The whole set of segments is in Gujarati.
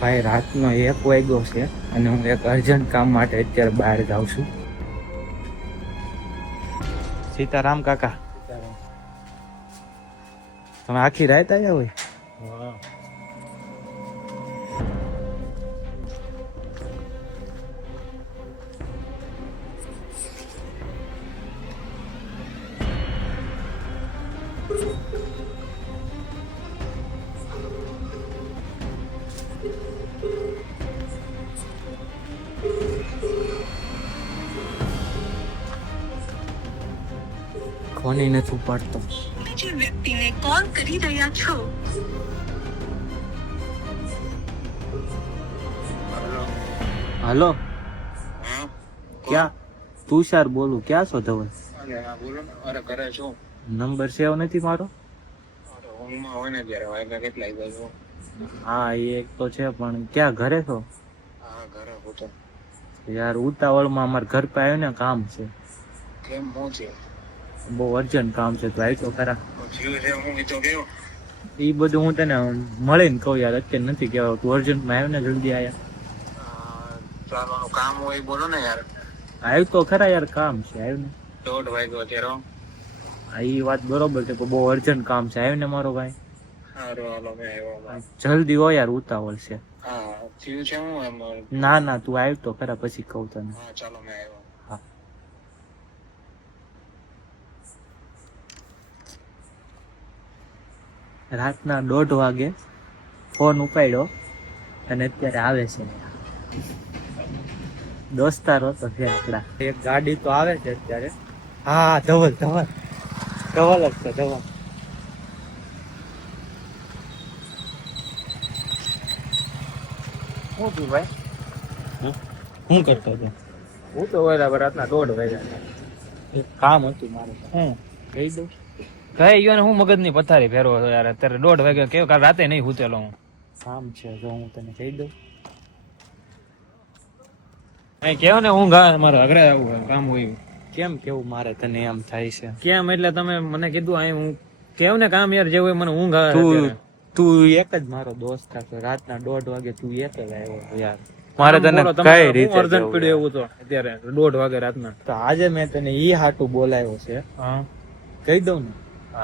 ભાઈ રાતનો 1 વાગ્યો છે અને હું એક અર્જન્ટ કામ માટે અત્યારે બહાર જાઉં છું. સીતારામ કાકા, તમે આખી રાત આવ્યા હોય? કોને નથી ઉપાડતો. બીજી વ્યક્તિને કોલ કરી રહ્યા છો. હાલો, ક્યાં તુષાર બોલું, ક્યાં છો ધવલ? બોલો ને. અરે ઘરે છું. નંબર સેવ નથી મારો? ઊંઘમાં હોય ને ત્યારે વાગ્યા કેટલા આવ્યા છો? હા એ એક તો છે, પણ ક્યાં ઘરે છો? હા ઘરે હું તો. યાર ઉતાવળમાં અમારે ઘર પે આવ્યો ને, કામ છે. કેમ હું છે? બહુ અર્જન્ટ કામ છે, તો આવી તો ખરા. જીવ છે હું તો કેવો? એ બધું હું તને મળીને કહું યાર, અત્યારે નથી કહેવાય. તું અર્જન્ટમાં આવ્યો ને, જલ્દી આયા. ચાલવાનું કામ હોય બોલો ને યાર. આવ્યું તો ખરા યાર, કામ છે, આવ્યું ને. 1:30 વાગ્યો અત્યારે. હા એ વાત બરોબર છે, પણ બહુ અર્જન્ટ કામ છે, આવ્યું ને મારો ભાઈ. સારું હાલો મેં આવ્યો. જલ્દી હો યાર, ઉતાવળ છે. હા જીવ છે હું એમ. ના ના, તું આવ્યું તો ખરા, પછી કહું તને. હા ચાલો મેં આવ્યો. હા. રાતના 1:30 વાગે ફોન ઉપાડ્યો અને અત્યારે આવે છે. દોસ્તારો તો છે આપડા. એક ગાડી તો આવે છે અત્યારે. હા ધવલ જ છે, ધવલ. શું થયું ભાઈ? શું કરતો હતો? હું તો બરાબર રાતના 1:30 વાગ્યા. એક કામ હતું મારે. હું કહી દઉં? કઈ ગયો ને હું મગજની પથારી ફેરવો છો યાર. અત્યારે 1:30 વાગ્યા કેવું, કાલ રાતે નહીં હુતેલો હું. કામ છે, જો હું તને કહી દઉં. અહીં કેવો ને હું મારે ઘરે આવું કામ હોય. કેમ કેવું મારે તને એમ થાય છે? કેમ એટલે તમે મને કીધું અહીં હું કેવું ને કામ યાર જેવું હોય મને ઊંઘ આવે તું અત્યારે. તું એક જ મારો દોસ્ત હતો. રાતના 1:30 વાગે તું એક જ આવ્યો યાર. મારે આમ તને બોલો, તમારે કઈ હું રીતે અર્જન્ટ જવું પડ્યું યાર? એવું તો અત્યારે 1:30 વાગે રાતના. તો આજે મેં તને ઈ હાટું બોલાવ્યો છે, હા કહી દઉં ને.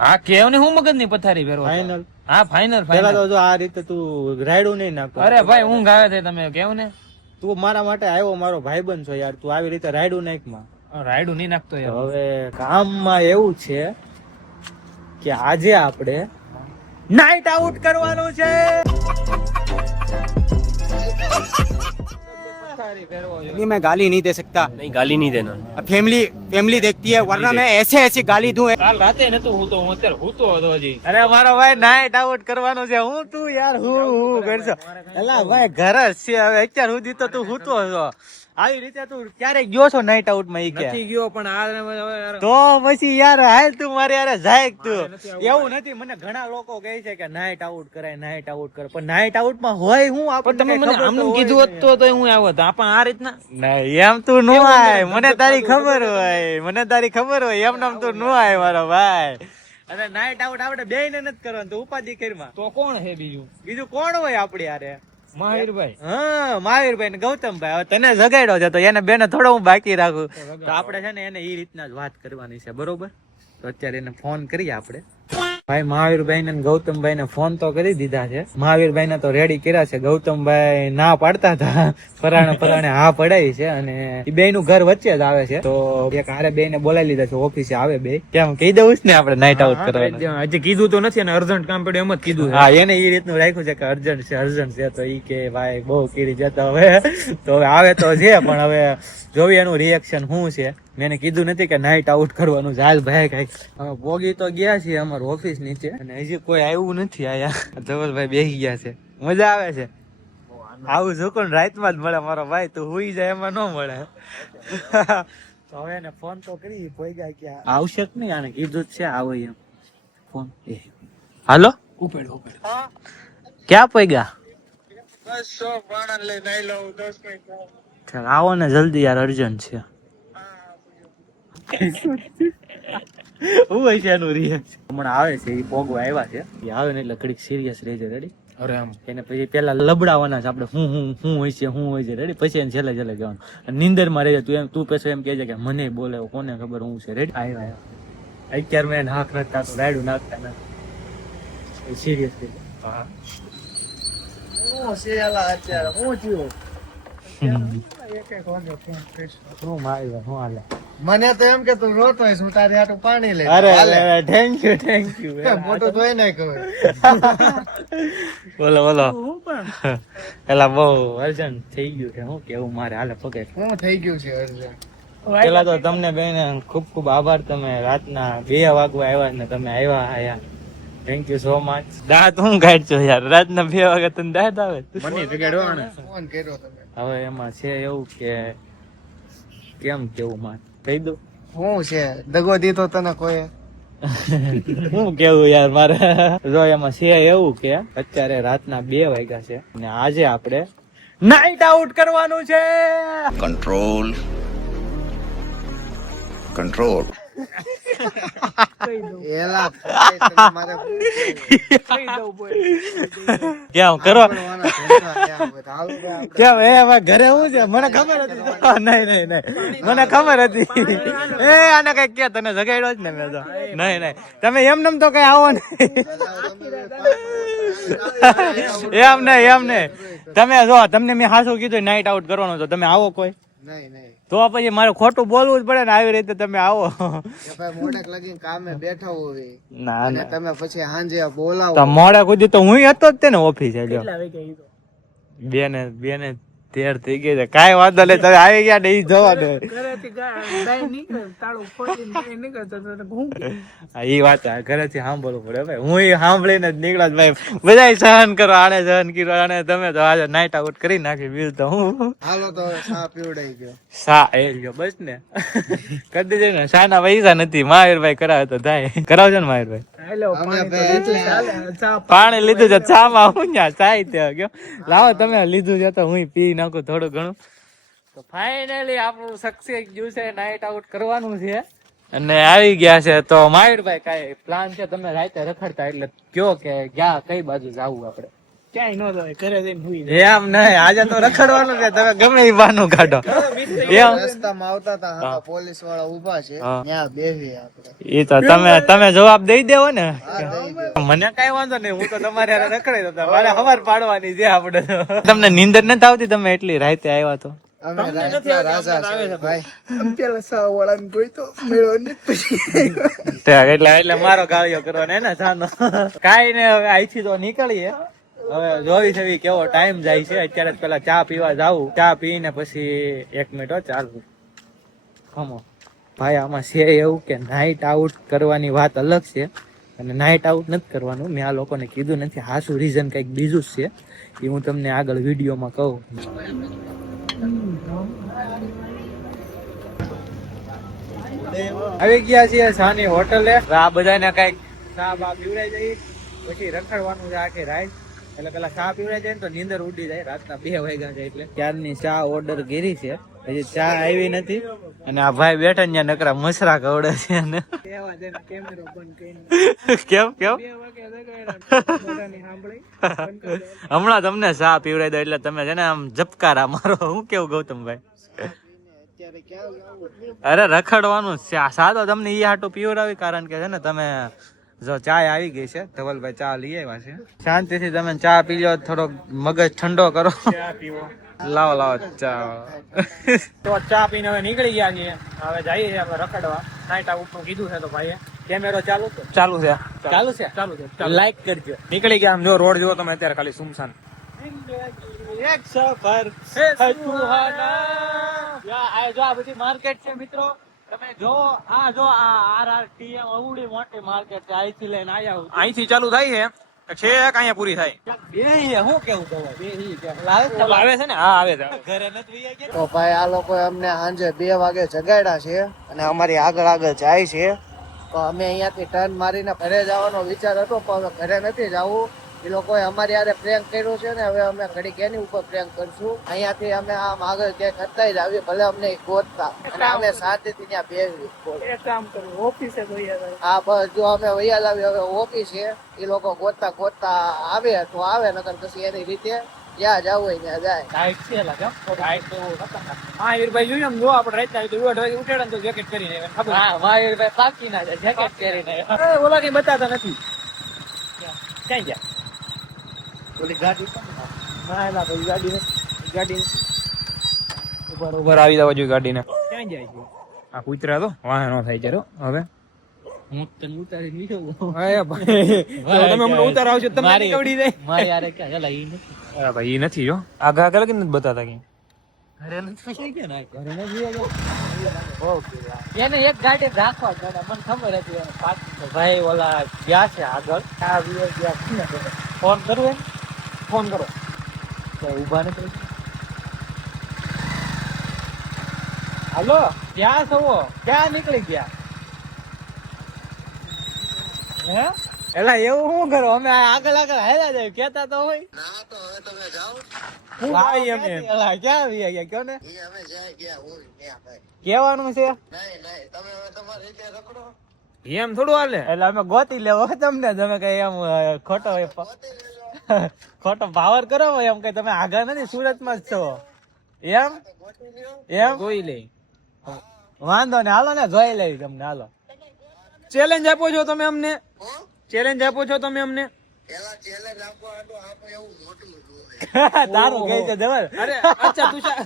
હા કેવ ને હું મગજની પથારી ફેરવો છો. ફાઇનલ. હા ફાઇનલ પેલા તો ફાઇનલ. જો આ રીતે તું રાયડું નહીં નાખતો. અરે ભાઈ ઊંઘ આવે છે તમે કેવું ને. તું મારા માટે આવ્યો, મારો ભાઈબંધ છો યાર. તું આવી રીતે રાયડું નાખમાં. રાયડું નહીં નાખતો તો યાર. હવે કામમાં એવું છે કે આજે આપણે નાઈટ આઉટ કરવાનું છે. नहीं मैं गाली नहीं दे सकता, नहीं गाली नहीं देना. फैमिली देखती है, वरना मैं ऐसे ऐसी गाली दूं. કાલ રાતે નતું હું તો, હું અત્યારે હુતો હતો હજી. અરે મારો ભાઈ નાઈટ આઉટ કરવાનું છે. હું તું યાર હું કરશો? એલા ભાઈ ઘર જ છે. હવે અત્યાર સુધી તો તું હુતો છો. આવી રીતે તું ક્યારે ગયો છો નાઈટ આઉટ માં? ઈ કે નથી ગયો પણ આ હવે યાર તો પછી યાર હાલ તું મારે યાર જાય તું. એવું નથી, મને ઘણા લોકો કહે છે કે નાઈટ આઉટ કરાય, નાઈટ આઉટ કરે, પણ નાઈટ આઉટ માં હોય હું પણ તમે મને આમનું કીધું હોત તો હું આવત. આપણ આ રીતના એમ તું નો આય. મને તારી ખબર હોય, એમ નામ તું નો આય મારો ભાઈ. અને નાઈટ આઉટ આપણે બે ને નથી કરવાનું, તો ઉપાધિ કરીમાં. તો કોણ છે બીજું કોણ હોય આપડી યારે? મહાવીરભાઈ. હા મહાવીરભાઈ ને ગૌતમભાઈ. હવે તને જગાડ્યો છે તો એને બેને થોડો હું બાકી રાખું. તો આપણે છે ને એને એ રીતના જ વાત કરવાની છે, બરોબર? તો અત્યારે એને ફોન કરીએ આપણે. ભાઈ મહાવીરભાઈ ને ગૌતમભાઈ ને ફોન તો કરી દીધા છે. મહાવીરભાઈ ને તો રેડી કર્યા છે. ગૌતમભાઈ ના પાડતા હતા, પરાણે હા પડાય છે. અને એ બે નું ઘર વચ્ચે જ આવે છે. તો એક હારે બે ને બોલાવી લીધા છે, ઓફિસે આવે બે. કેમ કહી દઉં ને આપણે નાઈટ આઉટ કરવાનું? હજી કીધું તો નથી અને અર્જન્ટ કામ પડ્યું એમ જ કીધું છે. હા એને એ રીતનું રાખ્યું છે કે અર્જન્ટ છે. તો ઈ કે ભાઈ બહુ કીડી જતા હવે તો હવે આવે તો છે, પણ હવે જોવી એનું રિએક્શન શું છે. મેં એને કીધું નથી કે નાઈટ આઉટ કરવાનું. હાલ ભાઈ કઈ અમે પોગી તો ગયા છીએ અમારી ઓફિસ નીચે, અને હજી કોઈ આવ્યું નથી. આયા ધવલભાઈ બેસી ગયા છે. મજા આવે છે. આવું જોકોન રાતમાં જ મળે મારો ભાઈ. તું હુઈ જાય એમાં ન મળે. તો હવે એને ફોન તો કરી પોગ્યા કે આવશે કે નહીં. આને કીધું જ છે આવે એમ. ફોન હાલો ઉપેડ ક્યાં પોગ્યા? બસ સો પાણા લઈને આવી લઉં 10 મિનિટ. ચાલ આવો ને જલ્દી યાર, અર્જન્ટ છે. શું હોય છે એનું રિએક્શન? હમણાં આવે છે, એ પોગો આવ્યા છે. એ આવે ને એટલે ઘડીક સિરિયસ રહેજે. રેડી? અરે આમ એને પછી પેલા લબડાવાના છે આપણે હું હોય છે રેડી, પછી એને છેલ્લે કહેવાનું. અને નીંદરમાં રહી જાય તું પછી એમ કહે છે કે મને બોલે કોને ખબર હું છે રેડી. આવ્યા 11 મિનિટ હાથ નાખતા તો રાયડું નાખતા ના સિરિયસલી. હા શું માર્યો શું હાલે. મને તો એમ કે તું રોતો હોય હું તારી હાટું પાણી લઈ અરે થેન્ક યુ મોટું ધોઈ નાખ હવે. બોલો પેલા બહુ અર્જન્ટ થઈ ગયું છે શું કેવું મારે હાલે પગે. શું થઈ ગયું છે અર્જુન? પેલા તો તમને બેન ખૂબ ખૂબ આભાર, તમે રાતના 2 વાગવા આવ્યા ને તમે આવ્યા. Thank you so much. દાંત હું કાઢજો યાર, રાતના 2 વાગે તને દાંત આવે. મને જગાડવાનો ફોન કર્યો તમે. હવે એમાં છે એવું કે કેમ કેવું માર કહી દઉં શું છે દગો દીધો તને કોઈ? શું કેવું યાર મારે. જો એમાં છે એવું કે અત્યારે રાતના 2 વાગ્યા છે અને આજે આપણે નાઈટ આઉટ કરવાનું છે. control એલા તમે મારે કેમ કરો બોલવાના ધંધા ક્યાં બધા? હાલો બે આપણે. કેમ એ હવે ઘરે હું છે મને ખબર હતી. નહીં મને ખબર હતી. એ આને કઈ કે તને જગાડ્યો જ ને મેં તો. નહીં તમે એમ તો કઈ આવો નહીં. એમ નહીં તમે જો તમને મેં હાસું કીધું નાઈટ આઉટ કરવાનું તો તમે આવો કોઈ નહીં તો પછી મારે ખોટું બોલવું જ પડે ને. આવી રીતે તમે આવો. કે ભાઈ મોઢેક લગીને કામે બેઠા હોય ના અને તમે પછી સાંજે બોલાવો. તો મોડે કુદી તો હું હતો જ તે ને ઓફિસે. જો બેને 13 થઈ ગઈ છે. કાંઈ વાંધો નહીં, તમે આવી ગયા ને ઈ જોવા દે. ઈ વાત ઘરેથી સાંભળવું પડે ભાઈ. હું સાંભળીને જ નીકળ્યા જ ભાઈ. બધા સહન કરો, આને સહન કર્યો અને તમે તો આજે નાઈટ આઉટ કરી નાખી. બીજું તો હું હાલો તો સા પીવડાઈ ગયો. સા એ ગયો બસ ને. કરી દેજે ને. સાના પૈસા નથી. મહાવીરભાઈ કરાવે તો થાય. કરાવજો ને મહાવીરભાઈ. અમે ભાઈ પાણી લીધું છે ચામાં. હું ત્યાં ચાય ત્યાં ગયો. લાવો તમે લીધું છે તો હું પી નાખું થોડું ઘણું. તો ફાઇનલી આપણું સક્સેસ ગયું છે. નાઈટ આઉટ કરવાનું છે અને આવી ગયા છે. તો મહાવીરભાઈ કઈ પ્લાન છે? તમે રાતે રખડતા એટલે કયો કે ક્યાં કઈ બાજુ જવું આપણે? ક્યાંય નો જાય, ઘરે જઈને હુઈ એમ નહીં, આજે તો રખડવાનું છે. તમે ગમે એ બહાનું કાઢો. એમ રસ્તામાં આવતા હતા હા પોલીસ વાળા ઉભા છે હા. ત્યાં બેસી આપણે. એ તો તમે જવાબ દઈ દેવો ને. હા દઈ દો. મને કઈ વાંધો નહીં, હું તો તમારે હારે રખડાઈ દઉં. મારે હવાર પાડવાની છે આપણે તો. તમને નીંદર નથી આવતી? તમે એટલી રાતે આવ્યા તો અમે રાતના રાજા છે ભાઈ. પેલા સા વાળાને કોઈ તો મેળો નહીં પછી એટલે મારો ગાળિયો કરવાનો હે ને સાનો. કાઈ ને હવે અહીંથી તો નીકળીએ. હવે જોવી છે કેવો ટાઈમ જાય છે. અત્યારે જ પેલા ચા પીવા જાવું. ચા પીને પછી 1 મિનિટ ચાલુ ખમો ભાઈ. આમાં છે એવું કે નાઈટ આઉટ કરવાની વાત અલગ છે અને નાઈટ આઉટ નથી કરવાનું. મેં આ લોકોને કીધું નથી. હાસું રીઝન કંઈક બીજું જ છે. એ હું તમને આગળ વિડીયોમાં કહું. આવી ગયા છીએ સાની હોટલે. આ બધાને કઈક ચા બા પીવડાઈ જઈ પછી રખડવાનું છે આખી રાત. એટલે પેલા ચા પીવડાઈ જાય ને તો નીંદર ઉડી જાય. રાતના 2 વાગ્યા છે એટલે ત્યારની ચા ઓર્ડર કરી છે. હજી ચા આવી નથી અને આ ભાઈ બેઠા ને નકરા મસરા કવડે છે ને. કેમેરો બંધ કરીને કેમ 2 વાગે બધાની સાંભળી હમણાં તમને ચા પીવડાઈ દો એટલે તમે છે ને આમ ઝબકારા મારો. હું કેવું ગૌતમભાઈ? અત્યારે ક્યાં જાવું? અરે રખડવાનું સાદો તમને ઈ હાટું પીવડાવી. કારણ કે છે ને તમે જો ચાય આવી ગઈ છે. ધવલભાઈ ચા લઈ આવ્યા છે. શાંતિથી તમે ચા પી લો, થોડોક મગજ ઠંડો કરો. લાવો ચા. તો ચા પીને હવે નીકળી ગયા છીએ. હવે જઈએ છીએ આપણે રખડવા. નાઈટ આઉટ નું કીધું છે તો ભાઈએ. કેમેરો ચાલુ છે? ચાલુ છે. લાઈક કરજો. નીકળી ગયા. આમ જો રોડ જુઓ તમે અત્યારે ખાલી સુમસાન. એક સફર હે સુહાના. આ જો આ બધી માર્કેટ છે મિત્રો. તમે જો આ RRTM અવડી મોટી માર્કેટ છે. અહીંથી લઈને આયા અહીંથી ચાલુ થાય છે છેક અહીંયા પૂરી થાય. હું કેવું કહું આવે છે ને? હા આવે છે. ઘરે નથી વયા ગયા? તો ભાઈ આ લોકો અમને સાંજે 2 વાગે જગાડ્યા છે અને અમારી આગળ જાય છે. તો અમે અહીંયાથી ટર્ન મારીને ઘરે જવાનો વિચાર હતો પણ ઘરે નથી જવું. એ લોકોએ અમારી હારે પ્રેન્ક કર્યો છે ને હવે અમે ઘડીક એની ઉપર પ્રેન્ક કરશું. અહીંયાથી અમે આમ આગળ ક્યાંક હતા જ આવીએ, ભલે અમને ગોતતા અને અમે શાંતિથી ત્યાં બેસી. એક કામ કરવું, ઓફિસે જઈએ હવે. હા બસ જો અમે વૈયા લાવી હવે ઓફિસ છે. એ લોકો ગોતતા આવે તો આવે, નકર પછી એની રીતે જ્યાં જવું હોય ત્યાં જાય. ડાયટ છે એલા કેમ ડાયટ તો હા વીરભાઈ જોયું એમ જો આપણે રાત આવી તો 8 વાગે ઉઠેડા તો જેકેટ કરીને આવ્યા. ખબર હા મયુરભાઈ પાકી ના જાય જેકેટ પહેરીને. ઓલા કઈ બતાતા નથી ક્યાં ગયા ઓલી ગાડી ના એલા ભાઈ ગાડી ઉપર આવી જવા જોઈએ ગાડીને. ક્યાં જાય છે આ કૂતરા તો વાહ નો થાય છે હવે હું તને ઉતારી લીધો અરે ભાઈ તો તમે મને ઉતાર આવશો તમને મારી- કવડી જાય મારી યાર ક્યાં ગલા ઈ નથી. અરે ભાઈ એ નથી જો આગા આગળ કે નથી બતાતા કઈ ઘરે નથી થઈ ગયા ને ઘરે નથી એને એક ગાડી રાખવા જ મને ખબર હતી એને પાકી તો ભાઈ ઓલા ગયા છે આગળ આ વિયો ગયા છે ને ફોન કરવો એમ? ફોન કરો તો ઊભા નથી. હાલો ક્યાં છો ક્યાં નીકળી ગયા હે એલા એવું શું કરો અમે આગળ હેલા જાય કેતા તો હોય ના તો હવે તમે જાઓ. હું ભાઈ અમે એલા ક્યાં આવી ગયા કયો ને એ અમે જાય ગયા હોય ત્યાં ભાઈ. કેવાનું છે નહીં તમે હવે તમારી રીતે રખડો. એમ થોડું હાલે એટલે અમે ગોતી લેવો તમને તમે કઈ એમ ખોટો ખોટો પાવર કરો એમ કઈ તમે આગળ નથી સુરતમાં જ છો એમ એમ જોઈ લે વાંધો ને હાલો ને જોઈ લઈ તમને હાલો ચેલેન્જ આપો છો તમે અમને ચેલેન્જ આપો છો તમે અમને પેલા ચેલેન્જ આપવા હાટુ આપણે એવું મોટું જોઈએ. તારું કઈ છે જબર અરે અચ્છા તુષાર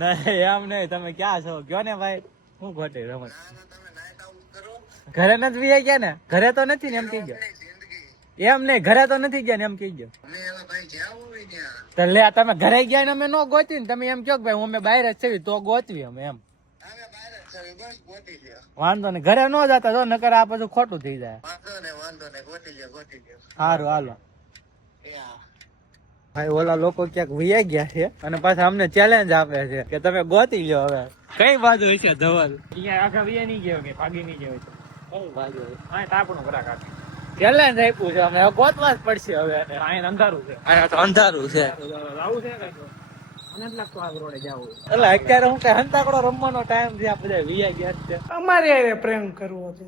નહીં એમ નહીં તમે ક્યાં છો કયો ને ભાઈ હું ખોટી રમત તમે નાઈટ આઉટ કરો. ઘરે નથી વી ગયા ને ઘરે તો નથી ને એમ કહી ગયો જિંદગી એમ નહીં ઘરે તો નથી ગયા ને એમ કહી ગયો અમે એલા ભાઈ જ્યાં હોય ત્યાં. તો લે તમે ઘરે ગયા ને અમે નો ગોતી ને તમે એમ કહો કે ભાઈ અમે બહાર જ છે તો ગોતવી અમે એમ અમે બહાર જ છે બસ ગોતી લ્યો. વાંધો ને ઘરે નો જતા જો નકર આ બધું ખોટું થઈ જાય વાંધો ને ગોતી લ્યો ગોતી લ્યો. સારું હાલો ત્યાં. ભાઈ ઓલા લોકો ક્યાંક વૈયા ગયા છે અને પાછા અમને ચેલેન્જ આપે છે કે તમે ગોતી લ્યો હવે કઈ બાજુ છે ધવલ અહીંયા આખા વિયા નહીં ગયો કે ભાગી નહીં ગયો કઈ બાજુ હા તાપણું કરા કાઢી ચેલેન્જ આપ્યું છે અમે હવે ગોતવા જ પડશે હવે એને. અહીંયા અંધારું છે અહીંયા તો અંધારું છે લાવું છે કઈ મને જ લાગતું આ રોડે જાવું એટલે અત્યારે હું કઈ હંતાકડો રમવાનો ટાઈમ છે આ બધા વૈયા ગયા છે અમારે હારે પ્રેમ કરવો હતો,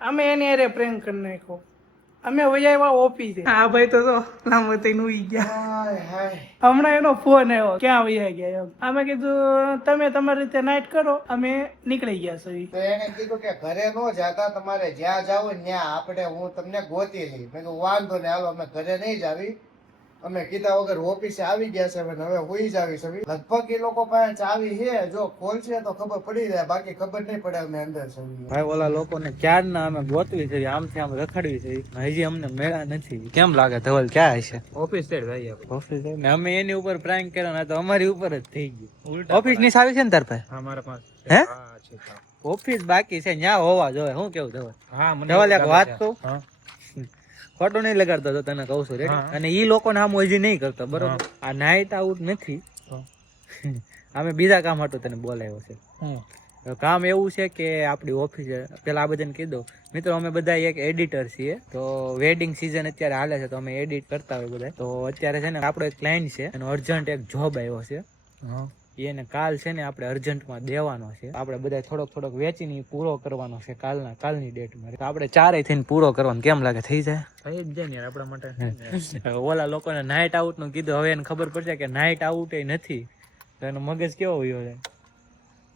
અમે એની હારે પ્રેમ કરી નાખ્યો. અમે વૈયા ઓફિસે. હા ભાઈ તો લાંબો થઈને ઉઈ ગયા. હાય હાય. હમણાં એનો ફોન આવ્યો ક્યાં વૈયા ગયા એમ. અમે કીધું તમે તમારી રીતે નાઇટ કરો, અમે નીકળી ગયા છીએ. તો એને કીધું કે ઘરે નો જાતા, તમારે જ્યાં જાવ ત્યાં આપણે હું તમને ગોતી લઈ. મેં કીધું વાંધો ને હાલો અમે ઘરે નહીં જાવી, અમે કીધા વગર ઓફિસે આવી ગયા છે હવે હુઈ જાવી છે. લગભગ એ લોકો પાસે ચાવી છે, જો ખોલશે તો ખબર પડી જાય, બાકી ખબર નહીં પડે અમે અંદર છે. ભાઈ ઓલા લોકોને ક્યારના અમે ગોતવી છે આમથી આમ રખડવી છે હજી અમને મેળા નથી. કેમ લાગે ધવલ ક્યાં હશે ઓફિસ સાઈડ ભાઈ ઓફિસ ને અમે એની ઉપર પ્રાંક કર્યો ને તો અમારી ઉપર જ થઈ ગયું. ઓફિસ ની સાવી છે ને તાર પાસે હા મારા પાસે હે? હા છે ઓફિસ બાકી છે ન્યા હોવા જોઈએ. શું કેવું ધવલ? હા મને ધવલ એક વાત કહું, હા ખોટું નહીં લગાડતો તો તને કહું છું રેડી? હા. અને ઈ લોકો આમ હજી નહીં કરતો બરોબર. આ નાઈટ આઉટ નથી, અમે બીજા કામ હતું તને બોલાવ્યો છે. કામ એવું છે કે આપણી ઓફિસે પેલા આ બધાને કીધું મિત્રો અમે બધા એક એડિટર છીએ, તો વેડિંગ સિઝન અત્યારે હાલે છે તો અમે એડિટ કરતા હોય બધા. તો અત્યારે છે ને આપણો એક ક્લાયન્ટ છે એનો અર્જન્ટ એક જોબ આવ્યો છે, એને કાલ છે ને આપણે અર્જન્ટમાં દેવાનો છે. આપણે બધા થોડોક વેચીને પૂરો કરવાનો છે કાલની ડેટમાં. તો આપણે ચારેય થઈને પૂરો કરવાનો. કેમ લાગે થઈ જાય? થઈ જ જાય ને યાર આપણા માટે. ઓલા લોકોને નાઇટ આઉટ નું કીધું, હવે એને ખબર પડશે કે નાઇટ આઉટ એ નથી, તો એનો મગજ કેવો હોય છે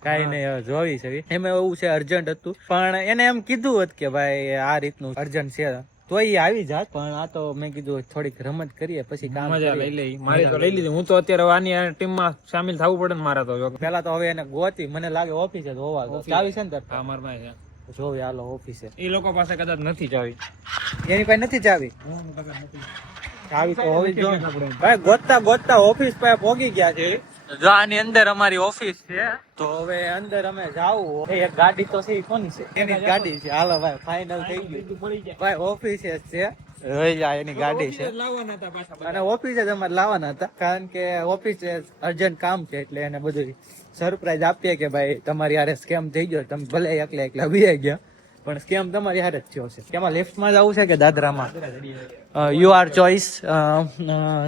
કઈ નહીં. હવે જોવી છે એમાં એવું છે અર્જન્ટ હતું, પણ એને એમ કીધું હતું કે ભાઈ આ રીતનું અર્જન્ટ છે તો એ આવી જાત, પણ આ તો મેં કીધું થોડીક રમત કરીએ પછી કામ મજા કરીએ. લઈ લઈ મારી તો લઈ લીધી. હું તો અત્યારે આની ટીમમાં સામેલ થવું પડે ને મારા તો. પેલા તો હવે એને ગોતી, મને લાગે ઓફિસે જ હોવા દો. ચાવી છે ને તાર હા મારા પાસે છે. જોવી હાલો ઓફિસે. એ લોકો પાસે કદાચ નથી ચાવી. એની પાસે નથી ચાવી? ચાવી તો હોવી જ જોઈએ. ભાઈ ગોતતા ઓફિસ પાસે પહોંચી ગયા છે. જો આની અંદર અમારી ઓફિસ છે, તો હવે અંદર અમે જાવું. એક ગાડી તો છે, ઈ કોની છે? એની જ ગાડી છે. હાલો ભાઈ ફાઇનલ થઈ ગયું ભાઈ, ઓફિસે જ છે. રહી જાય એની ગાડી છે અને ઓફિસે જ અમારે લાવવાના હતા, કારણ કે ઓફિસે અર્જન્ટ કામ છે એટલે એને બધું સરપ્રાઈઝ આપીએ કે ભાઈ તમારી આરે સ્કેમ થઈ ગયો, તમે ભલે એકલા વી ગયા પણ સ્કેમ તમારી હારે જ થયો છે. કેમાં લેફ્ટમાં જવું છે કે દાદરામાં? You are choice.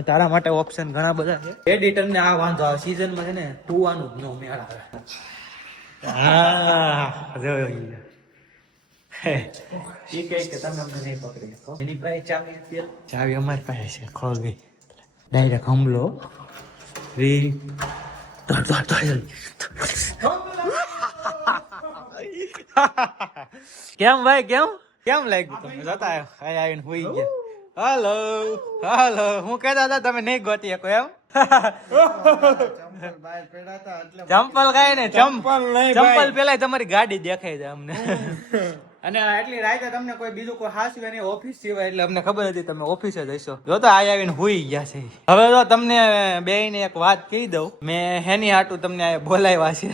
તારા માટે ઓપ્શન ઘણા બધા છે. એડિટરને આ વાંધો આવે સીઝનમાં છે ને ટુવાનું જ નો મેળ આવે. હા જોયો ઈ. ઈ કહે કે તમે અમને નહીં પકડી શકો. એની પાસે ચાવી હતી. ચાવી અમારી પાસે છે. ખોલ ગઈ ડાયરેક્ટ હમલો. કેમ ભાઈ કેમ લાગ્યું તમને? જતા આવીને હુઈ ગયા. હાલો હું કહેતા હતા તમે નહીં ગોતી શકો એમ? ચંપલ કાંઈ ને ચંપલ પેલા તમારી ગાડી દેખાય છે અમને. અને એટલી રાતે તમને કોઈ બીજું કોઈ હાસ્યું નહીં ઓફિસ સિવાય, એટલે અમને ખબર હતી તમે ઓફિસે જઈશો. જો તો આવીને હુઈ ગયા છે. હવે તો તમને બેયને એક વાત કહી દઉં, મેં હેની હાટું તમને બોલાવ્યા છે.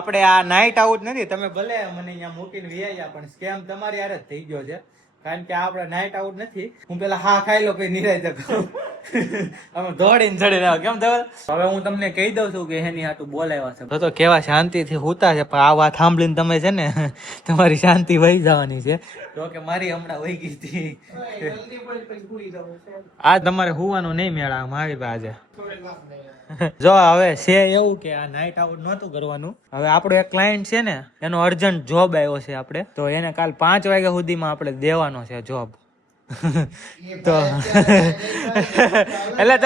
આપણે આ નાઇટ આઉટ નથી, તમે ભલે મને અહીંયા મૂકીને વ્યાયા પણ સ્કેમ તમારી હારે જ થઈ ગયો છે. કારણ કે આપણે નાઇટ આઉટ નથી. હું પેલા હા ખાઈ લો પછી નિરાય તક અમે દોડીને ચડી રહ્યા. કેમ ધવલ? હવે હું તમને કહી દઉં છું કે એની હાટું બોલાવ્યા છે. તો કેવા શાંતિથી હુતા છે, પણ આ વાત સાંભળીને તમે છે ને તમારી શાંતિ વહી જવાની છે. તો કે મારી હમણાં વહી ગઈ હતી. આ તમારે હુવાનું નહીં મેળા મારી પાસે. જો હવે છે એવું કે આ નાઇટ આઉટ નહોતું કરવાનું. હવે આપણો એક ક્લાયન્ટ છે ને એનો અર્જન્ટ જોબ આવ્યો છે આપણે, તો એને કાલ 5 વાગ્યા સુધીમાં આપણે દેવાનો છે જોબ. તો એટલે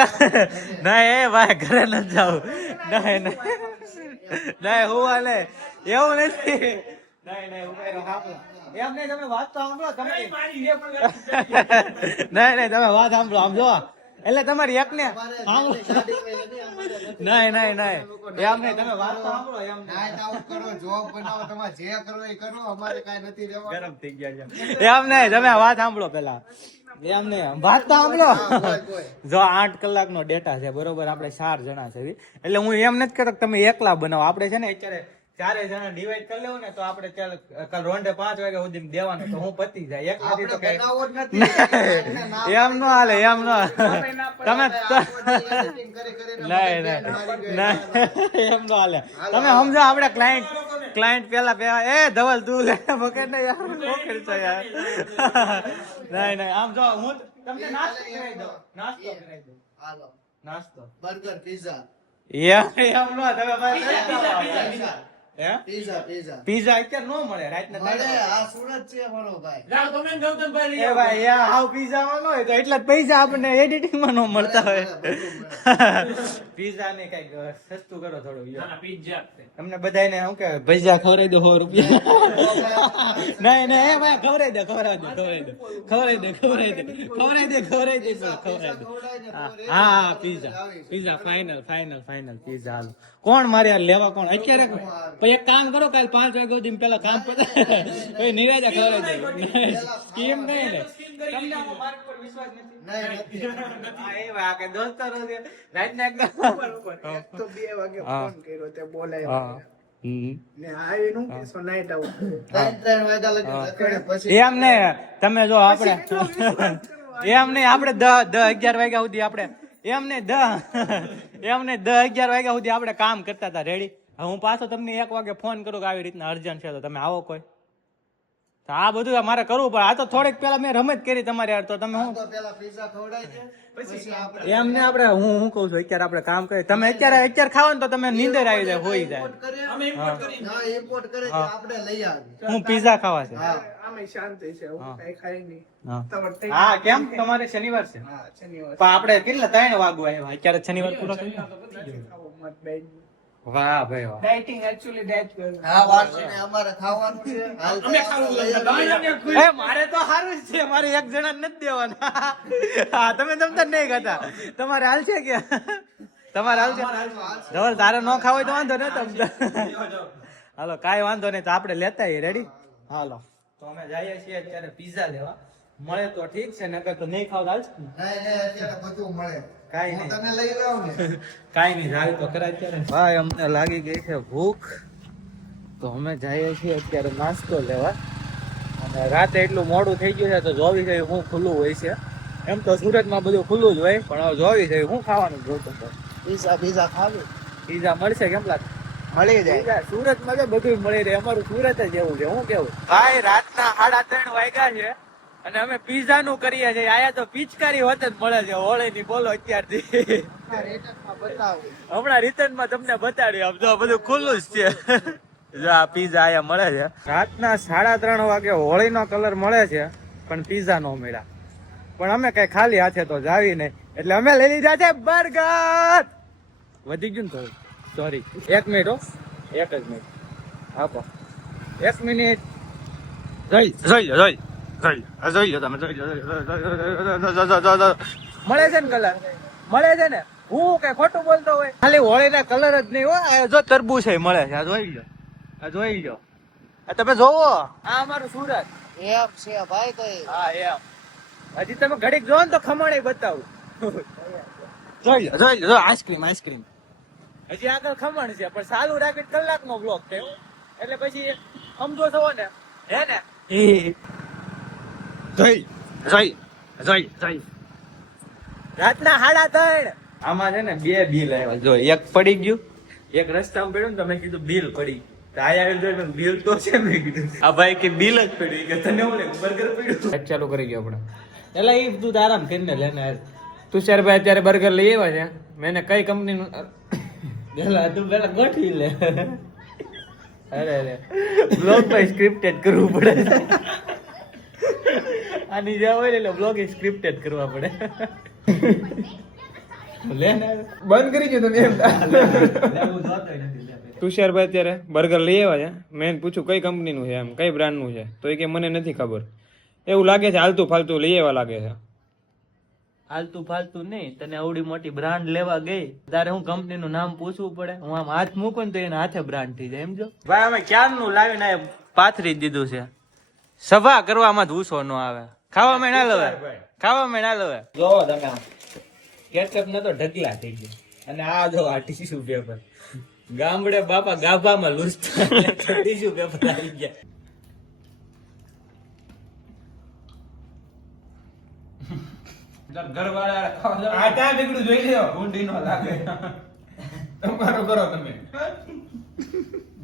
ના એ ભાઈ ઘરે ન જાવ. ના હું હાલે એવું નથી. એમ નહીં તમે વાત તો સાંભળો. તમે નહીં તમે વાત સાંભળો. આમ જો એટલે તમારી એક ને નહીં એમ નહીં તમે વાત તો સાંભળો. એમ નાઇટ આઉટ કરો, જોબ બનાવો, તમારે જે કરવું એ કરો, અમારે કાંઈ નથી રહેવાનું. ગરમ થઈ ગયા છે. એમ નહીં તમે વાત સાંભળો પેલા. એમ નહીં વાત તો સાંભળો. જો 8 કલાકનો ડેટા છે બરોબર, આપણે 4 જણા છે. એટલે હું એમ નથી કહેતો કે તમે એકલા બનાવો. આપણે છે ને અત્યારે 4 જણા ડિવાઈડ કરી લેવું ને તો આપણે કાલ રોંડે 5 વાગ્યા સુધી દેવાનું, તો હું પતી જાય. એક નથી તો કઈ એમ નો હાલે. એમ નો તમે એમ નો હાલે. તમે સમજો આપણે ક્લાયન્ટ પેલા એ ધવલ તું લે પકડ ને યાર પકડ છો યાર. નહીં આમ જો હું તમને નાસ્તો કરાવી દઉં. નાસ્તો કરાવી દઉં. હાલો નાસ્તો બર્ગર, પિઝા. એમ નો તમે પીઝા અત્યારે નો મળે. રાતના આ સુરત છે મારો ભાઈ. એ ભાઈ હાવ પીઝા માં નો હોય તો એટલા પૈસા આપણને એડિટિંગ માં નો મળતા હોય. પીઝા ને કઈક સસ્તું કરો થોડું. તમને બધાને શું કે પૈસા ખવડાવી દો 100 રૂપિયા. નહીં એ ભાઈ ખવડાવી દે. હા પીઝા ફાઇનલ પીઝા. હાલો કોણ મારે લેવા કોણ અત્યારે? એક કામ કરો કાલ 5 વાગ્યા સુધી પેલા કામ પતાવી નિરાજા ખવડાવી દે. સ્કીમ નહીં ને તમને માર્ક પર વિશ્વાસ નથી. આ કે દોસ્તારો છે રાતના એકદમ તો 2 વાગે ફોન કર્યો તે બોલાવ્યો ને આવીનું કે નાઈટ આઉટ 3 વાગ્યા લગી પછી એમ ને તમે જો આપણે એમ નહીં આપણે 10-11 વાગ્યા સુધી આપણે એમ ને 10-11 વાગ્યા સુધી આપણે કામ કરતા હતા રેડી. હું પાછો તમને 1 વાગે ફોન કરું કે આવી રીતના અર્જન્ટ છે તો તમે આવો કોઈ. તો આ બધું મારે કરવું પડે. આ તો થોડીક પેલા મેં રમત કરી તમારી યાર, તો તમે હું પેલા પિઝા ખવડાવી દે પછી આપણે એમ ને આપણે હું કહું છું અત્યારે આપણે કામ કરીએ. તમે અત્યારે ખાવ ને તો તમે નીંદર આવી જાય હોઈ જાય. અમે ઇમ્પોર્ટ કરે છે આપણે લઈ આવી. હું પીઝા ખાવા છે. આમે શાંતિ છે, હું કઈ ખાઈ નહીં. હા કેમ તમારે શનિવાર છે? હા શનિવાર પણ આપણે કેટલા 3 વાગવા આવ્યા અત્યારે શનિવાર પૂરો થઈ ગયો. વાહ ભાઈ વાહ. ડાયટિંગ એકચ્યુઅલી ડાયટ કરું. હા વાત છે અમારે ખાવાનું છે. અમે ખાવું. એ મારે તો સારું જ છે, મારે એક જણા નથી દેવાના. હા તમે તમતા નહીં ખાતા. તમારે હાલ છે કે તમારે હાલ છે? ધવલ તારે ન ખાવ હોય તો વાંધો નહીં તમતા. હાલો કાંઈ વાંધો નહીં, તો આપણે લેતા આવીએ. રેડી? હાલો તો અમે જઈએ છીએ અત્યારે પિઝા લેવા. મળે તો ઠીક છે, નકર તો નહીં ખાવ હાલ. નહીં અત્યારે બધું મળે. કાંઈ હું નહીં તમે લઈ જાવ ને. કાંઈ નહીં જાય તો કરાય અત્યારે. ભાઈ અમને લાગી ગઈ છે ભૂખ, તો અમે જઈએ છીએ અત્યારે નાસ્તો લેવા. અને રાતે એટલું મોડું થઈ ગયું છે તો જોવી જોઈએ શું ખુલ્લું હોય છે. એમ તો સુરતમાં બધું ખુલ્લું જ હોય, પણ હવે જોવી જોઈએ શું ખાવાનું જોતું. પિઝા ખાવી. પીઝા મળશે કેમ લાગે? મળી જાય. સુરતમાં તો બધું મળી રહે, અમારું સુરત જ એવું છે. હું કેવું ભાઈ, રાતના 3:30 વાગ્યા છે અને અમે પીઝા નું કરીએ છીએ. આયા તો પિચકારી હોત જ મળે છે હોળી ની. બોલો અત્યારથી હમણાં રિટર્ન માં તમને બતાડ્યું. આમ જો બધું ખુલ્લું જ છે. જો આ પીઝા આયા મળે છે. રાતના 3:30 વાગે હોળી નો કલર મળે છે પણ પીઝા નો મળ્યા. પણ અમે કઈ ખાલી હાથે તો જાવી નહીં, એટલે અમે લઈ લીધા છે બર્ગર. વધી ગયું ને થોડું, સોરી. 1 મિનિટ હો, 1 જ મિનિટ આપો. 1 મિનિટ. જોઈ લો તમે, મળે છે ને કલર, મળે છે ને. હું કઈ ખોટું બોલતો હોય? ખાલી હોળી ના કલર જ નહીં હોય. જો તરબૂચ મળે છે, આ જોઈ લો, આ જોઈ લો. આ તમે જોવો, આ અમારું સુરત. એમ છે ભાઈ તો હા એમ. હજી તમે ઘડીક જો ને તો ખમણ બતાવું. જોઈ લો, જોઈ લો, જો આઈસ્ક્રીમ, આઈસ્ક્રીમ. હજી આગળ ખમણ છે પણ ચાલુ રાખી કલાકનો બ્લોક થયો, એટલે પછી સમજો છો ને. હે ને જોઈ જોઈ જોઈ જોઈ. રાતના 3:30. આમાં છે ને 2 બિલ આવ્યા. જો એક પડી ગયું, એક રસ્તામાં પડ્યું ને, તમે કીધું બિલ પડી. બિલ તો છે, મેં કીધું આ ભાઈ કે બિલ જ પડ્યું કે તને હું બર્ગર પડ્યું. ચાલુ કરી ગયો આપણે. એટલે એ તું આરામ કરીને લેને. તુષારભાઈ અત્યારે બર્ગર લઈ આવ્યા છે. મેં કઈ કંપનીનું તું પેલા ગોઠવી લે. અરે અરે બ્લોગ માં સ્ક્રિપ્ટેડ કરવું પડે. આની જ્યાં હોય એટલે બ્લોગ સ્ક્રિપ્ટેડ કરવા પડે. બંધ કરી ગયું તમે એમ. તુષારભાઈ અત્યારે બર્ગર લઈ આવ્યા છે. મેં પૂછ્યું કઈ કંપનીનું છે, એમ કઈ બ્રાન્ડનું છે, તો એ કે મને નથી ખબર. એવું લાગે છે હાલતું ફાલતું લઈ આવ્યા લાગે છે. હાલતું ફાલતું નહીં, તને આવડી મોટી બ્રાન્ડ લેવા ગઈ તારે હું કંપનીનું નામ પૂછવું પડે? હું આમ હાથ મૂકું ને તો એના હાથે બ્રાન્ડ થઈ જાય. સમજો ભાઈ, અમે ક્યારનું લાવીને પાથરી જ દીધું છે. સભા કરવામાં જ ઉસો ન આવે. ખાવામાં ના લવે, ખાવામાં ના લવે. જોવો તમે આમ કેચઅપ ને તો ઢગલા થઈ ગયા. અને આ જો આ ટીશ્યુ પેપર, ગામડે બાપા ગાભામાં લૂસતા ટીશ્યુ પેપર આવી ગયા. ઘરવાળા ખાવા આટા બીગડું જોઈ લ્યો, ઊંડી નો લાગે. તમારો કરો તમે.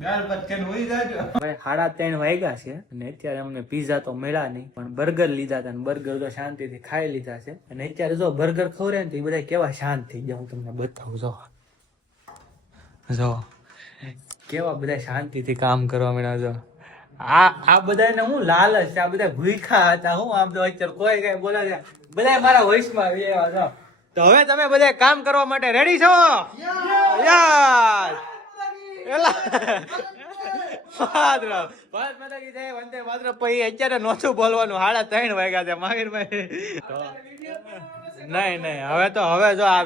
દાળ ભાત ખાઈને હોઈ જાજો. હવે 3:30 વાગ્યા છે અને અત્યારે અમને પીઝા તો મળ્યા નહીં, પણ બર્ગર લીધા હતા. બર્ગર તો શાંતિથી ખાઈ લીધા છે. અને અત્યારે જો બર્ગર ખવડાવે ને તો એ બધા કેવા શાંત થઈ ગયા. હું તમને બતાવું. જો કેવા બધા શાંતિથી કામ કરવા મળ્યા. જો આ બધાને હું લાલચ છે. આ બધા ભૂખ્યા હતા. હું આમ તો અત્યારે કોઈ કઈ બોલે છે, બધા મારા વોઇસમાં આવી આવ્યા છો. તો હવે તમે બધા કામ કરવા માટે રેડી છો? યસ. વંદે માતરમ. પછી અત્યારે નોતું બોલવાનું. 3:30 વાગ્યા છે મહાવીરભાઈ. નહીં નહીં, હવે તો હવે જો આ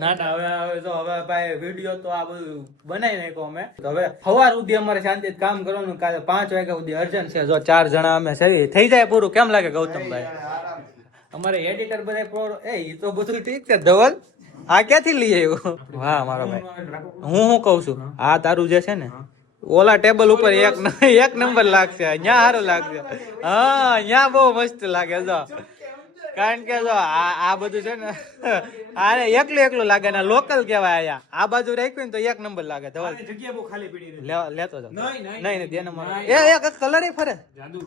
ના ના, હવે જો હવે ભાઈ વિડીયો તો આ બધું બનાવી નાખ્યો અમે. હવે સવાર સુધી અમારે શાંતિ કામ કરવાનું. કાલે 5 વાગ્યા સુધી અર્જન્ટ છે. જો 4 જણા અમે થઈ જાય પૂરું. કેમ લાગે ગૌતમભાઈ? અમારે એડિટર બધા એ તો બધું ઠીક છે. ધવલ આ ક્યાંથી લઈ આવ્યો? વાહ મારો ભાઈ. હું કઉ છું, આ તારું જે છે ને ઓલા ટેબલ ઉપર એક નંબર લાગશે. અહીંયા સારું લાગશે. હા, અહીંયા બહુ મસ્ત લાગે. જો કારણ કે જો આ બધું છે ને, આને એકલું લાગે ને લોકલ કેવાય. આયા આ બાજુ રાખ્યું ને તો 1 નંબર લાગે. ધવલ જગ્યા બહુ ખાલી પડી લેતો જાવ. નહીં દે નંબર. એક કલર ફરે જાદુ.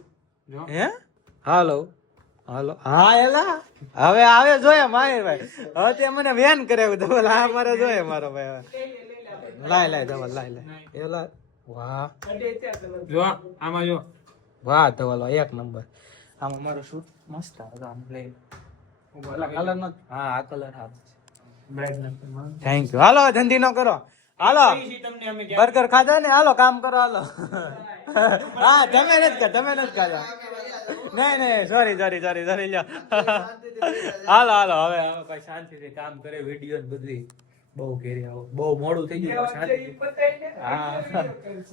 હે હાલો હાલો. હા એલા હવે આવે જોઈએ માહિરભાઈ. હવે તે મને વેન કરે. ધવલ આ મારે જોઈએ મારો ભાઈ. લાય ધવલ લાય. એલા વાહ જો આમાં જો. વાહ ધવલ 1 નંબર. આમાં મારો શૂટ મસ્ત આવે. આમ લઈ કલર નો. હા આ કલર આવે છે. Thank you. હાલો ધંધી નો કરો. હાલો બર્ગર ખાધા ને, હાલો કામ કરો. હાલો. હા તમે નથી ખાધા. નહીં સોરી લ્યો. હાલો હવે કઈ શાંતિથી કામ કરે. વિડીયો બધી બહુ ઘેરી આવો. બહુ મોડું થઈ ગયું.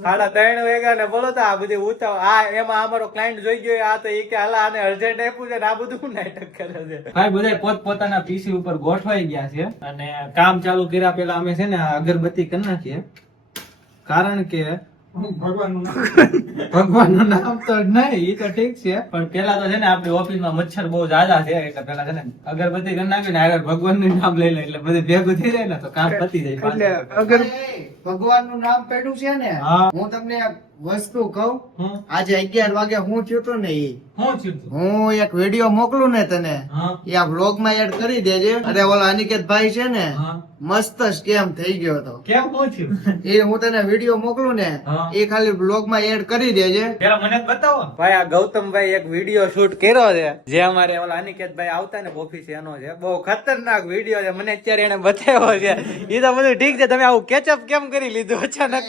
3:30 વાગ્યા ને બોલો તો આ બધી ઉતાવ. આ એમાં અમારો ક્લાયન્ટ જોઈ ગયો. આ તો એ કે હાલા આને અર્જન્ટ આપ્યું છે ને આ બધું નાટક કરે છે. ભાઈ બધા પોતપોતાના પીસી ઉપર ગોઠવાઈ ગયા છે અને કામ ચાલુ કર્યા પેલા અમે છે ને અગરબત્તી કરી નાખીએ. કારણ કે ભગવાનનું નામ તો નહીં, ઈ તો ઠીક છે, પણ પેલા તો છે ને આપણી ઓફિસમાં મચ્છર બહુ જ્યાદા છે, એટલે પેલા છે ને અગરબત્તી કરી નાખી ને આગળ ભગવાનનું નામ લઈ લે એટલે બધું ભેગું થઈ જાય ને તો કામ પતી જાય. એટલે અગર ભગવાનનું નામ પડ્યું છે ને, હા. હું તમને એક વસ્તુ કહું. હું આજે 11 વાગે હું થયું તું ને ઈ હું થયું તું? હું એક વિડીયો મોકલું ને તને, હા એ આ વ્લોગ માં એડ કરી દેજે. અરે ઓલા અનિકેત ભાઈ છે ને, હા. મસ્ત સ્કેમ થઈ ગયો હતો. કેમ હું થયું? એ હું તને વિડીયો મોકલું ને, હા. એ ખાલી વ્લોગ માં એડ કરી દેજે. પેલા મને જ બતાવો. ભાઈ આ ગૌતમભાઈ એક વિડીયો શૂટ કર્યો છે, જે અમારે ઓલા અનિકેતભાઈ આવતા ને ઓફિસ એનો છે. બહુ ખતરનાક વિડીયો છે, મને અત્યારે એને બતાવ્યો છે. એ તો બધું ઠીક છે, તમે આવું કેચઅપ કેમ કરી લીધું અચાનક?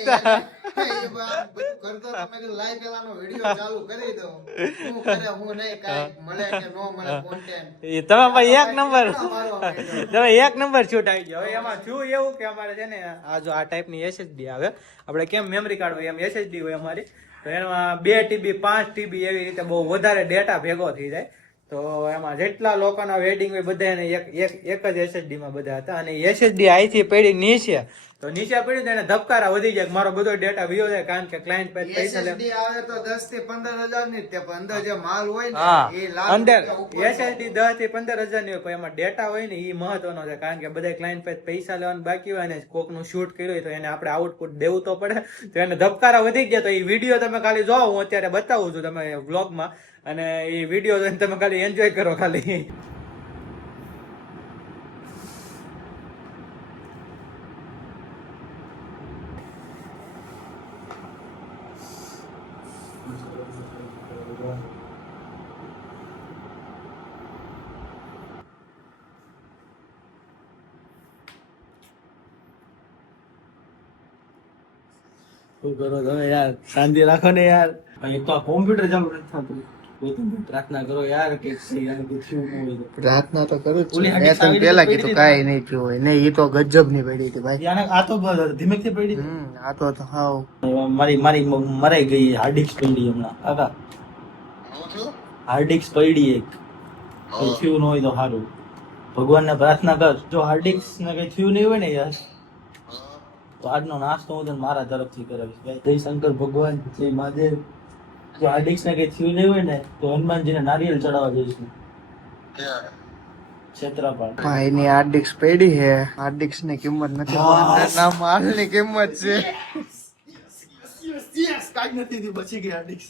એ બધું કરતો તો મેં કીધું લાઈ પેલાનો વિડીયો ચાલુ કરી દઉં. શું કરે હું નહીં, કાંઈ મળે કે નો મળે content. એ તમે ભાઈ એક નંબર મારો video. તમે એક નંબર શૂટ આવી ગયો. હવે એમાં શું એવું કે અમારે છે ને આ જો આ ટાઈપની SSD આવે, આપણે કેમ મેમરી કાર્ડ હોય એમ SSD હોય અમારી, તો એમાં 2 TB 5 TB એવી રીતે બહુ વધારે ડેટા ભેગો થઈ જાય. તો એમાં જેટલા લોકોના વેડિંગ હોય બધાને એક જ SSD માં બધા હતા, અને SSD અહીંથી પડી નીચે, તો નીચે પડી તો એને ધબકારા વધી જાય કે મારો બધો ડેટા વયો જાય, કારણ કે ક્લાયન્ટ પાસે પૈસા લે. SSD આવે તો 10 થી 15 હજાર ની જ તે, પણ અંદર જે માલ હોય હા, ને એ લાખ અંદર રૂપિયા ઉપર SSD 10 થી 15 હજાર ની હોય, પણ એમાં ડેટા હોય ને એ મહત્વનો છે, કારણ કે બધા ક્લાયન્ટ પાસે પૈસા લેવાનું બાકી હોય અને કોકનું શૂટ કર્યું હોય તો એને આપણે આઉટપુટ દેવું તો પડે. તો એને ધબકારા વધી ગયા. તો એ વિડીયો તમે ખાલી જોવો, હું અત્યારે બતાવું છું તમે વ્લોગમાં, અને એ વિડીયો જોઈને તમે ખાલી એન્જોય કરો ખાલી. શું કરો તમે યાર? શાંતિ રાખો ને યાર. એક તો કોમ્પ્યુટર ચાલુ નથી થતું. પ્રાર્થના કરો યાર કે પ્રાર્થના તો કરું જ છું. ઓલી મેં હાડી તને સાવી પેલા રીતે કીધું પડી કાંઈ નહીં થયું હોય. નહીં, ઈ તો ગજબ ની પડી હતી ભાઈ. આ તો ધીમેકથી પડી. આ તો હાવ મારી મરાઈ ગઈ હાર્ડ ડિસ્ક પડી હમણાં. કાકા હાર્ડ ડિસ્ક પડી એક, કઈ થયું ન હોય તો સારું. ભગવાનને પ્રાર્થના કર, જો હાર્ડ ડિસ્ક ને કઈ થયું નહીં હોય ને યાર, તો આજનો નાસ્તો હું તને મારા તરફથી કરાવીશ ભાઈ. જય શંકર ભગવાન, જય મહાદેવ. જો હાર્ડ ડિસ્ક ને કઈ થયું નહીં હોય ને તો હનુમાનજીને નારિયેળ ચડાવવા જઈશું ક્ષેત્રપાળ. ભાઈની હાર્ડ ડિસ્ક પડી છે. હાર્ડ ડિસ્ક ની કિંમત નથી, અંદરના માલ ની કિંમત છે. કાંઈ નથી બચી ગઈ હાર્ડ ડિસ્ક.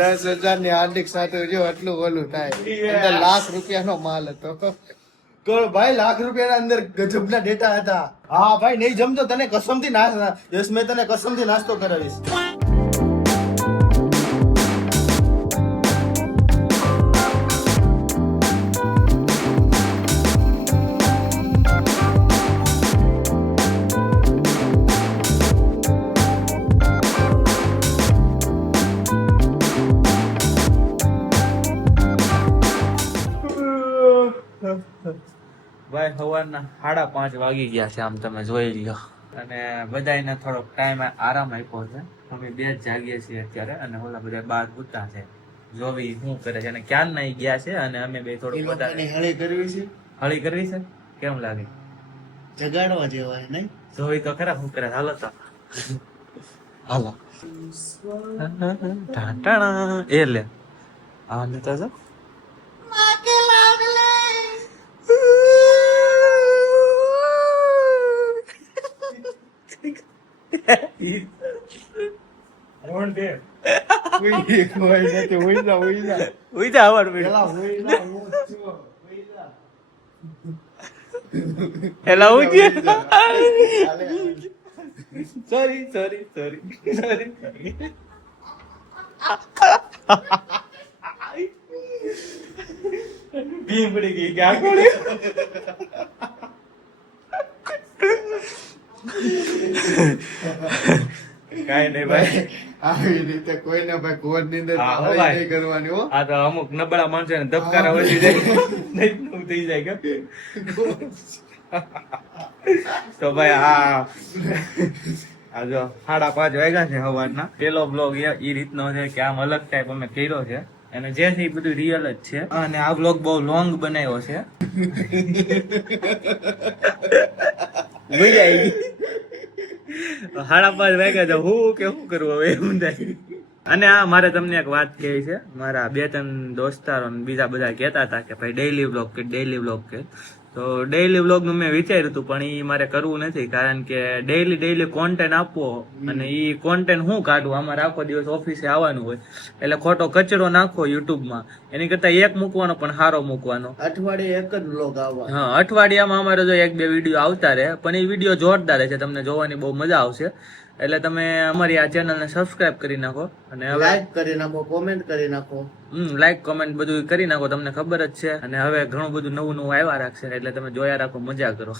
10,000 ની હાર્ડ ડિસ્ક સાથે જો આટલું ઓલું થાય. અંદર લાખ રૂપિયાનો માલ હતો. ભાઈ લાખ રૂપિયાના અંદર ગજબના ડેટા હતા. હા ભાઈ નહીં જમતો, તને કસમથી યસ મેં તને કસમથી નાસ્તો કરાવીશ. ભાઈ સવારના 5:30 વાગી ગયા છે, આમ તમે જોઈ લ્યો. અને બધાને થોડોક ટાઈમ આરામ આપ્યો છે. અમે બે જ જાગીએ છીએ અત્યારે, અને ઓલા બધા બહાર પૂછતા છે જોવી શું કરે છે, અને ક્યાં નહીં ગયા છે. અને અમે બે થોડુંક વધારે હળી કરવી છે, હળી કરવી છે. કેમ લાગે? જગાડવા જેવા નહીં? જોવી તો ખરા શું કરે. હાલો તો હાલો. ટાટાણા એ લે આ નતા જો સોરી પડી ગઈ ક્યાં કોળી કાઈ નહીં ભાઈ, આવી રીતે કોઈને ભાઈ કોડ ની અંદર હા, હો હળી ભાઈ. નહીં કરવાની હો. આ તો અમુક નબળા માણસો ને ધબકારા વધી જાય નહીં થઈ જાય કે. તો ભાઈ આ જો 5:30 વાગ્યા છે સવારના. પેલો બ્લોગ એ રીતનો છે કે આમ અલગ ટાઈપ અમે કર્યો છે, અને જે છે એ બધું રિયલ જ છે. અને આ બ્લોગ બહુ લોંગ બનાવ્યો છે. મજા આવી ગઈ. 5:30 વાગ્યા તો હું કે શું કરવું હવે એવું થાય. અને આ મારે તમને એક વાત કહી છે, મારા 2-3 દોસ્તારો ને બીજા બધા કહેતા હતા કે ભાઈ ડેઈલી વ્લોગ કે તો ડેઈલી વ્લોગ નું મેં વિચાર્યું હતું, પણ એ મારે કરવું નથી, કારણ કે ડેઈલી કોન્ટેન્ટ આપવો અને એ કોન્ટેન્ટ હું કાઢવું, અમારે આખો દિવસ ઓફિસે આવવાનું હોય એટલે ખોટો કચરો નાખો યુટ્યુબમાં, એની કરતા એક મૂકવાનો પણ સારો મૂકવાનો. અઠવાડિયે એક જ બ્લોગ આવવા. હા, અઠવાડિયામાં અમારે જો 1-2 વિડીયો આવતા રહે, પણ એ વિડીયો જોરદાર છે, તમને જોવાની બહુ મજા આવશે. એટલે તમે અમારી આ ચેનલને સબસ્ક્રાઇબ કરી નાખો અને હવે લાઈક કરી નાખો, કોમેન્ટ કરી નાખો. લાઈક કોમેન્ટ બધું કરી નાખો, તમને ખબર જ છે. અને હવે ઘણું બધું નવું આવ્યા રાખશે એટલે તમે જોયા રાખો, મજા કરો.